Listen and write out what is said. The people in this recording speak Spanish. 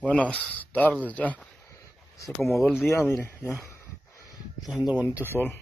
Buenas tardes, ya se acomodó el día, mire, ya está haciendo bonito sol.